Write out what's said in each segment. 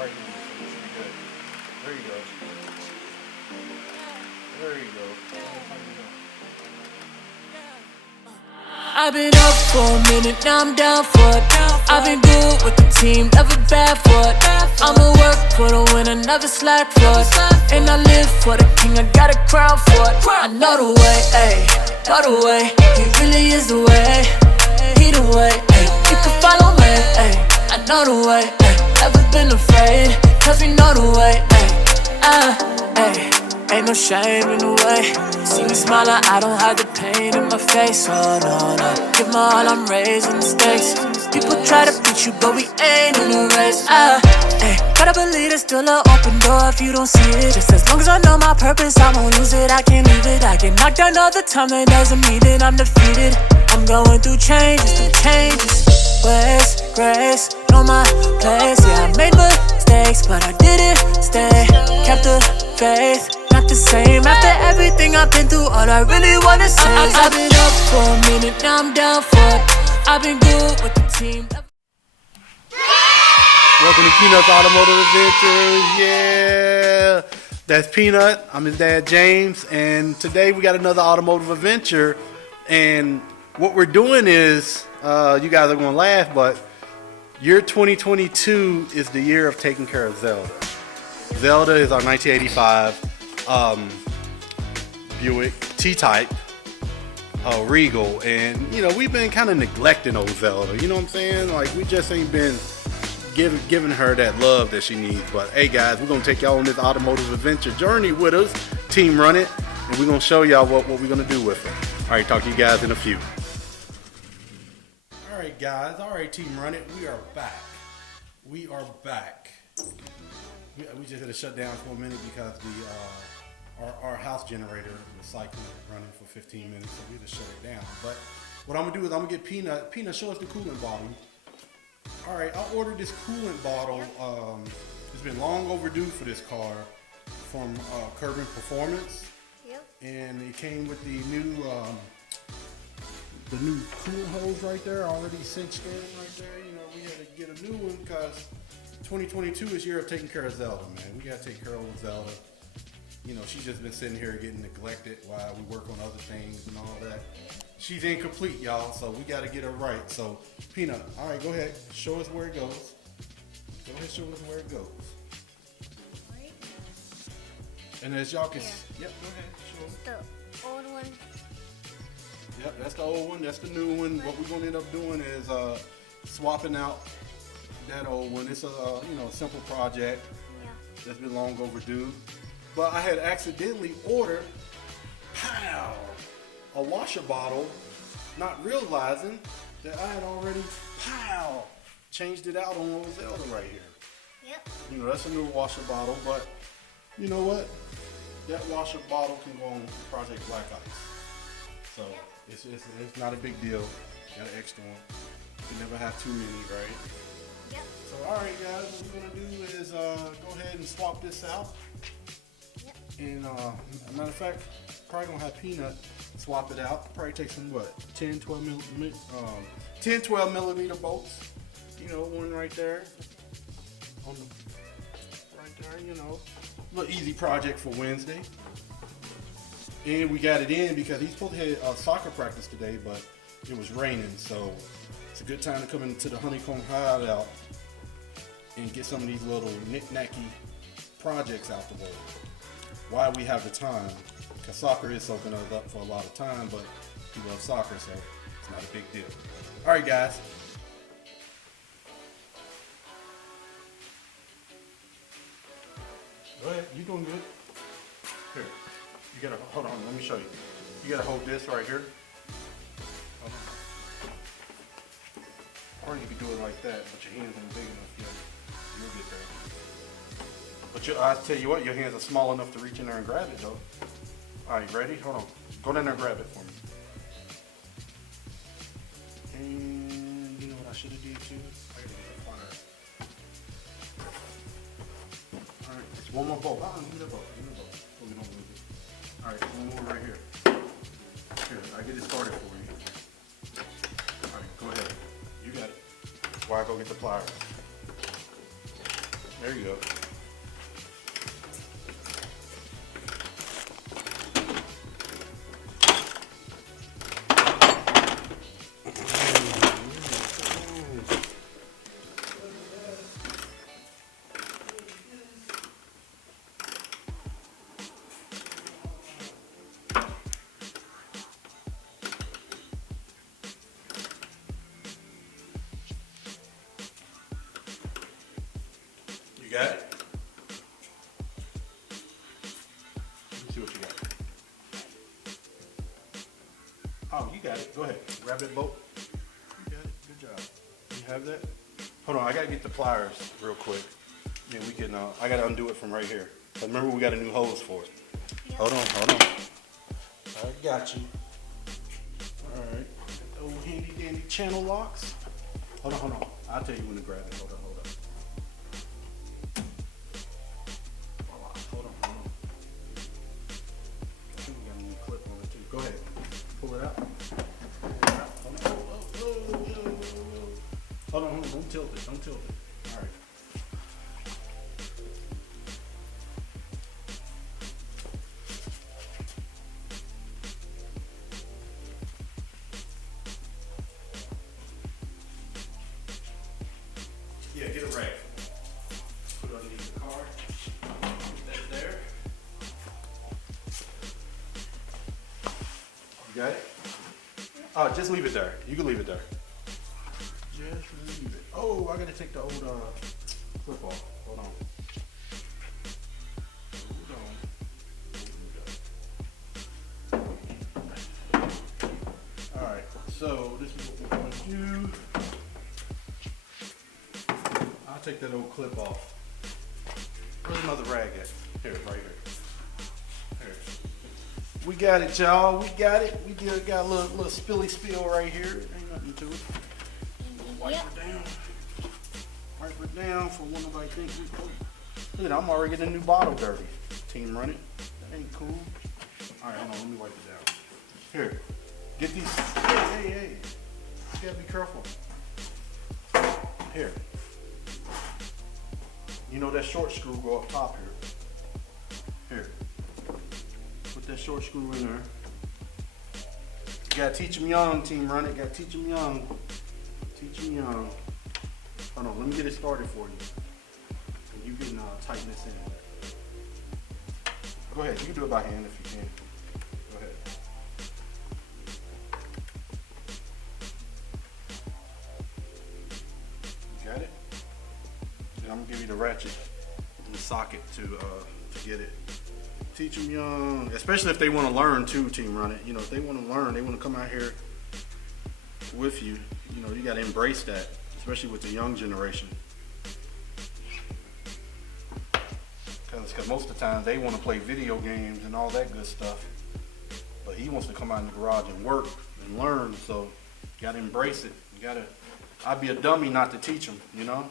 right here, so it should be good. There you go. There you go. I've been up for a minute, now I'm down for it. I've been good with the team, never bad for it. I'ma work for the winner, never slack for it. And I live for the king, I got a crown for it. I know the way, ayy, know the way. He really is the way, he the way, ayy. You can follow me, ayy. I know the way, ayy. Never been afraid, cause we know the way, ayy. Ayy. Ain't no shame in the way. See me smiling, I don't hide the pain in my face. Oh no, no. Give my all, I'm raising the stakes. People try to beat you, but we ain't in a race. Gotta believe there's still an open door if you don't see it. Just as long as I know my purpose, I won't lose it. I can't leave it. I get knocked down all the time, that doesn't mean that I'm defeated. I'm going through changes, ways, grace, know my place. Yeah, I made mistakes, but I didn't stay. Kept the faith. Not the same after everything I've been through. All I really wanna say is I've been up for a minute, now I'm down for it. I've been good with the team. Welcome to Peanut's Automotive Adventures. Yeah, that's Peanut. I'm his dad, James, and today we got another automotive adventure. And what we're doing is, you guys are gonna laugh, but year 2022 is the year of taking care of Zelda. Zelda is our 1985 Buick T-Type Regal, and you know we've been kind of neglecting old Zelda. You know what I'm saying? Like we just ain't been giving her that love that she needs. But hey guys, we're gonna take y'all on this automotive adventure journey with us. Team Run It, and we're gonna show y'all what we're gonna do with it. All right, talk to you guys in a few. All right, guys. All right, Team Run It. We are back. We are back. We just had to shut down for a minute because our house generator was cycling running for 15 minutes, so we just shut it down. But what I'm gonna do is I'm gonna get Peanut. Peanut, show us the coolant bottle. All right, I ordered this coolant bottle. It's been long overdue for this car from Curbin Performance. Yep. And it came with the new coolant hose right there, already cinched in right there. You know, we had to get a new one because 2022 is year of taking care of Zelda, man. We gotta take care of Zelda. You know, she's just been sitting here getting neglected while we work on other things and all that. She's incomplete, y'all, so we gotta get her right. So, Peanut, all right, go ahead. Show us where it goes. Go ahead, show us where it goes. Right. And as y'all can, Yeah. yep, go ahead. Show us. The old one. Yep, that's the old one. That's the new one. What we're gonna end up doing is swapping out that old one. It's a simple project that's been long overdue. But I had accidentally ordered a washer bottle, not realizing that I had already changed it out on old Zelda right here. Yep. You know, that's a new washer bottle, but you know what? That washer bottle can go on Project Black Ice. So it's not a big deal. Got an extra one. You never have too many, right? Yep. So all right, guys, what we're gonna do is go ahead and swap this out. Yep. And matter of fact, probably gonna have Peanut swap it out. Probably take some 10, 12 millimeter bolts. You know, one right there. Right there, you know. Little easy project for Wednesday. And we got it in because he's supposed to have soccer practice today, but it was raining, so it's a good time to come into the Honeycomb Hideout and get some of these little knick-knacky projects out the way while we have the time, because soccer is soaking us up for a lot of time, but we love soccer, so it's not a big deal. All right, guys. Go ahead. You're doing good. Here. You gotta, hold on, let me show you. You gotta hold this right here. Or you could do it like that, but your hands aren't big enough yet. You'll get there. But I tell you what, your hands are small enough to reach in there and grab it though. Alright, ready? Hold on. Go down there and grab it for me. And you know what I should have did too? I gotta get the fire. Alright, it's one more bolt. Give me the bolt. Give me the bolt. So we don't lose it. Alright, one more right here. Here, I get it started for you. Alright, go ahead. You got it. Why go get the pliers? There you go. You got it? Let me see what you got. Oh, you got it. Go ahead. Grab that bolt. You got it. Good job. You have that? Hold on. I got to get the pliers real quick. Then we can, I got to undo it from right here. But remember, we got a new hose for it. Yep. Hold on. I got you. All right. Old handy dandy channel locks. Hold on. I'll tell you when to grab it. Hold on. I think we got a new clip on it too. Go ahead. Pull it out. Hold on. Don't tilt it. All right. Yeah, get a rag. Put it underneath the car. Put that there. You got it? Just leave it there. You can leave it there. Just leave it. Oh, I gotta take the old clip off. Hold on. Alright, so this is what we're gonna do. I'll take that old clip off. Where's another rag at? Here, right here. Here. We got it, y'all. We got it. We just got a little spilly spill right here. Ain't nothing to it. Wipe Yep. her down. Wipe her down for when nobody thinks we cool. Look at, I'm already getting a new bottle dirty. Team running. That ain't cool. All right, hold on. Let me wipe it down. Here. Get these. Hey. You gotta be careful. Here. You know that short screw go up top here. Here. Put that short screw in there. You gotta teach them young, Team Run It. Gotta teach them young. Teach them young. Hold on, let me get it started for you. And you can tighten this in. Go ahead, you can do it by hand if you can. Go ahead. You got it? And I'm gonna give you the ratchet and the socket to get it. Teach them young, especially if they want to learn too, Team Run It. You know, if they want to learn, they want to come out here with you. You know, you got to embrace that, especially with the young generation. Because most of the time they want to play video games and all that good stuff. But he wants to come out in the garage and work and learn, so you got to embrace it. You got to, I'd be a dummy not to teach him, you know?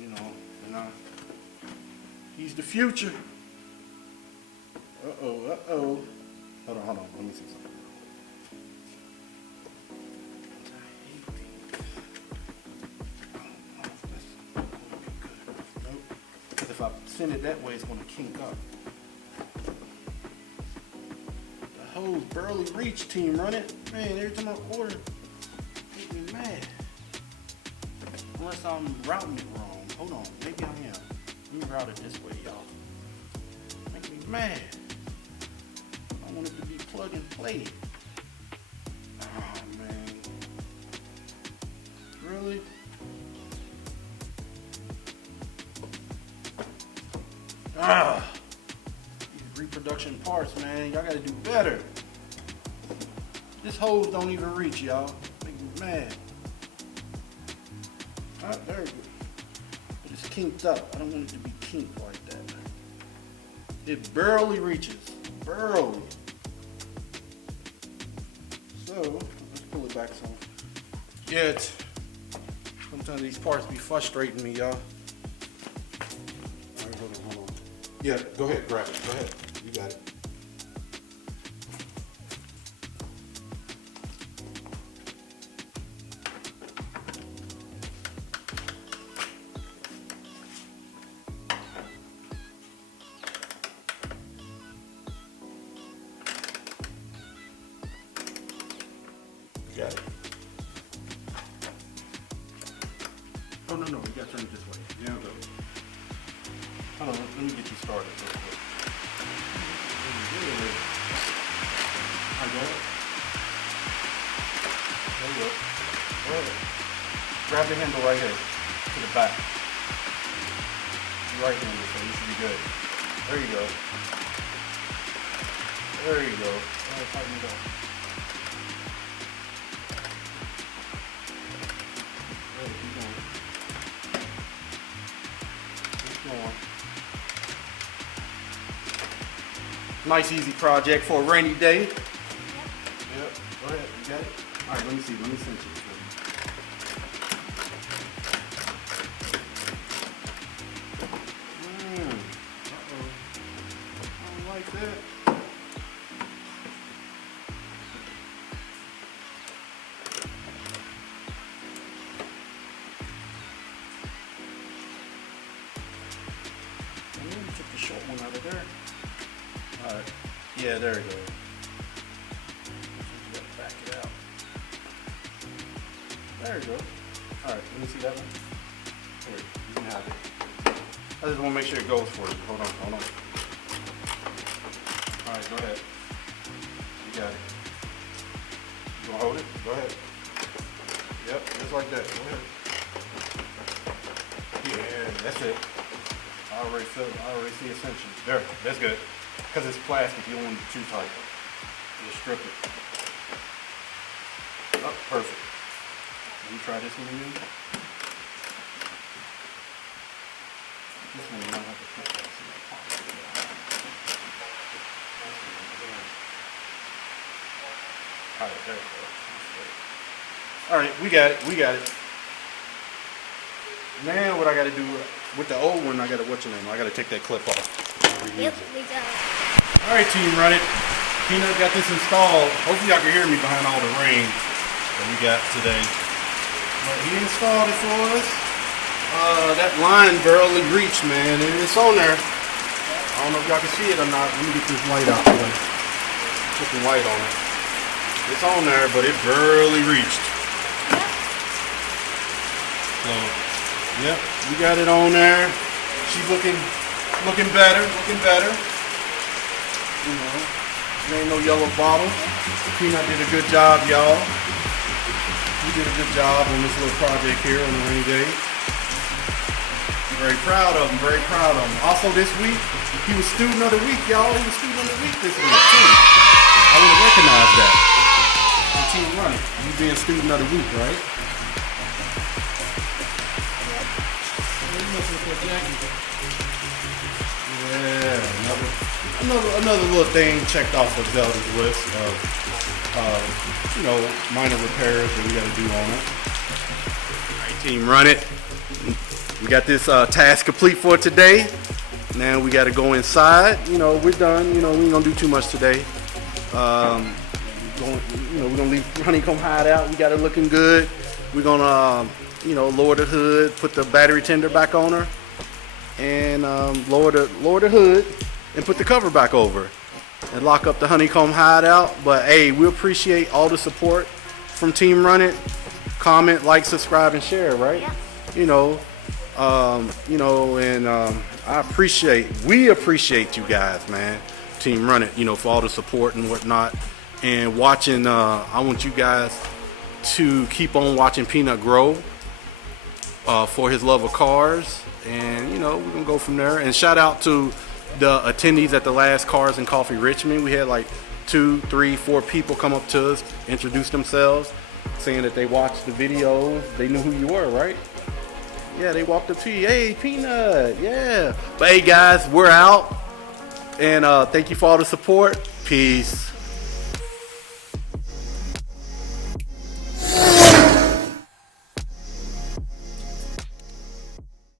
You know, he's the future. Uh-oh. Hold on. Let me see something. Nope. Because if I send it that way, it's going to kink up. The hose barely reach, Team Run It. Man, every time I order, make me mad. Unless I'm routing it wrong. Hold on, maybe I am. Let me route it this way, y'all. Make me mad. I want it to be plug and play. Oh man. Really? These reproduction parts, man, y'all gotta do better. This hose don't even reach, y'all. Make me mad. There we go. But it's kinked up. I don't want it to be kinked like that. It barely reaches. Barely. So, let's pull it back some. Yeah, sometimes these parts be frustrating me, y'all. Alright, hold on. Yeah, go ahead, grab it. Go ahead. You got it. Oh, no, you gotta turn it this way. Yeah, go. Hold on, let me get you started real quick. All right, go ahead. There you go. Go ahead. Grab the handle right here to the back. Right handle, so you should be good. There you go. There you go. All right, tighten it up. Right, keep going. Keep going. Nice easy project for a rainy day. Yep. Go ahead. You got it? All right, let me see. Let me cinch it for you. Uh-oh. I don't like that. I know you took the short one out of there. All right. Yeah, there you go. You gotta back it out. There you go. All right, let me see that one. Here, you can have it. I just want to make sure it goes for you. Hold on. All right, go ahead. You got it. You gonna hold it? Go ahead. Yep, just like that. Go ahead. Yeah, that's it. I already see ascension. There, that's good. Because it's plastic, you don't want it too tight. Just strip it. Oh, perfect. Let me try this one again. This one you might have to put that. Alright, there we go. Alright, we got it. Now what I gotta do with the old one, I gotta take that clip off. Yep, we got it. Alright, team, run it. Peanut got this installed. Hopefully y'all can hear me behind all the rain that we got today. But he installed it for us. That line barely reached, man, and it's on there. I don't know if y'all can see it or not. Let me get this light out. Put some light on it. It's on there, but it barely reached. So, yep, we got it on there. She's looking better. You know, there ain't no yellow bottle. Peanut did a good job, y'all. We did a good job on this little project here on a rainy day. I'm very proud of him, Also this week, he was student of the week, y'all. He was student of the week this week, too. I want to recognize that. On Team Running. You being student of the week, right? Yeah, another little thing checked off of Zelda's list of, minor repairs that we got to do on it. All right, team, run it. We got this task complete for today. Now we got to go inside. We're done. We ain't gonna do too much today. We're gonna leave honeycomb hide out. We got it looking good. We're gonna, lower the hood, put the battery tender back on her, and lower the hood and put the cover back over and lock up the honeycomb hideout. But hey, we appreciate all the support from Team Run It. Comment, like, subscribe, and share, right? Yeah. We appreciate you guys, man. Team Run It, for all the support and whatnot. And watching, I want you guys to keep on watching Peanut grow for his love of cars. And, we're going to go from there. And shout out to the attendees at the last Cars and Coffee Richmond. We had like 2, 3, 4 people come up to us, introduce themselves, saying that they watched the videos. They knew who you were, right? Yeah, they walked up to you. Hey, Peanut. Yeah. But hey, guys, we're out. And thank you for all the support. Peace.